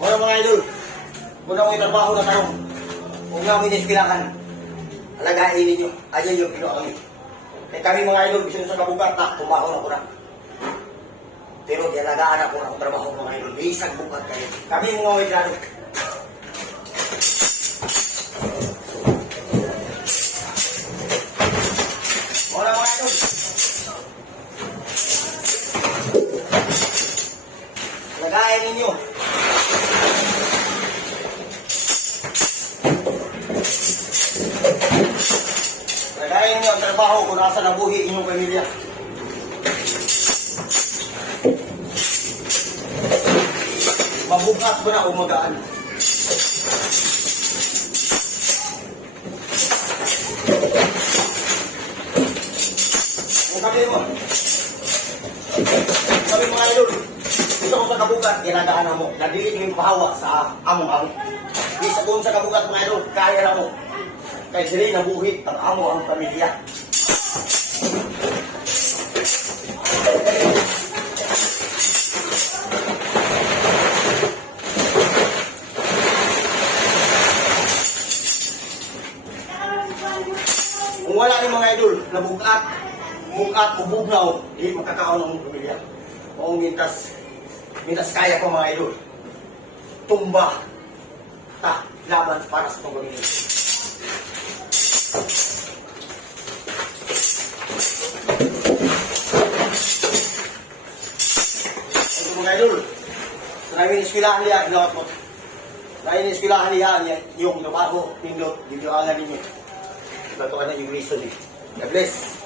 Wala mga idol, muna mo yung trabaho na tanong. Huwag na mo iniskilakan. Alagain ninyo. Ayan yung ginawa kami. Eh kami mga idol, gusto nyo sa kabugat na, tumaho na ko na. Pero dialagaan ako na akong trabaho mga idol. Isang bukat kayo. Kami mga widrado. Wala mga idol. Alagain ninyo. Lagayin niyo ang trabaho kung nasa nabuhi inyong pamilya. Mabuhat ba na o magaan? Ang sabi mo, sabi mga idol, gusto ko sa kabugat, ginagahan mo. Nadilig yung pahawa sa among-among. Di sa doon sa kabugat mga idol, kaya na mo. Kaya sila'y nabuhit ang amo ang pamilya. Kung wala ni mga idol na bugat o bugnaw, hindi magkakaon ng pamilya. O mintas kaya ko mga idol. Tumba. Laban para sa itong pamilya. Ito mga idol, maraming iskilahan niya, ginawa mo. Maraming iskilahan niya, yung trabaho, pindot, videoangan ninyo. Ito ka na yung reason eh. God bless.